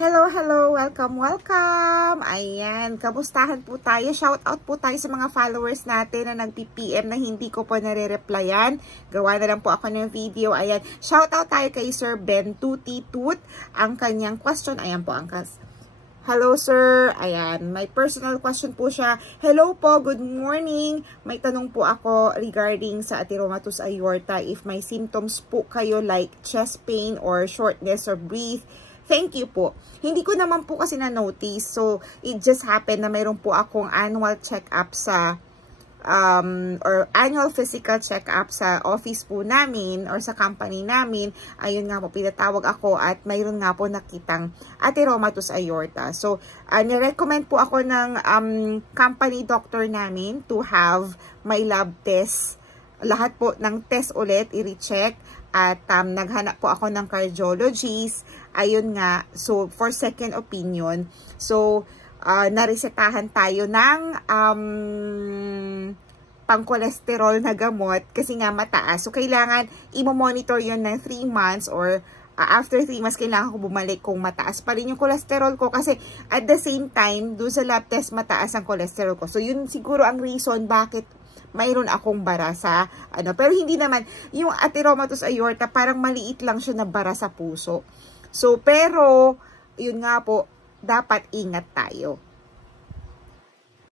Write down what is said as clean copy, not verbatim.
Hello, hello! Welcome, welcome! Ayan, kamustahan po tayo? Shout out po tayo sa mga followers natin na nag-PM na hindi ko po nare-replyan. Gawa na lang po ako ng video. Ayan, shout out tayo kay Sir Ben Tutitut. Ang kanyang question, ayan po ang Hello, sir. Ayan, may personal question po siya. Hello po, good morning. May tanong po ako regarding sa atheromatous aorta. If may symptoms po kayo like chest pain or shortness of breath, thank you po. Hindi ko naman po kasi na-notice. So, it just happened na mayroon po akong annual check-up sa, or annual physical check-up sa office po namin or sa company namin. Ayun nga po, pinatawag ako at mayroon nga po nakitang atheromatous aorta. So, nirecommend po ako ng company doctor namin to have my lab test. Lahat po ng test ulit, i-recheck. At naghanap po ako ng cardiologist. Ayun nga, so for second opinion. So, naresetahan tayo ng pang-cholesterol na gamot kasi nga mataas. So, kailangan i-monitor yun ng 3 months or after 3 months, kailangan ko bumalik kung mataas pa rin yung cholesterol ko. Kasi at the same time, doon sa lab test, mataas ang cholesterol ko. So, yun siguro ang reason bakit mayroon akong bara sa pero hindi naman yung atheromatous aorta, parang maliit lang siya na bara sa puso. So pero yun nga po, dapat ingat tayo.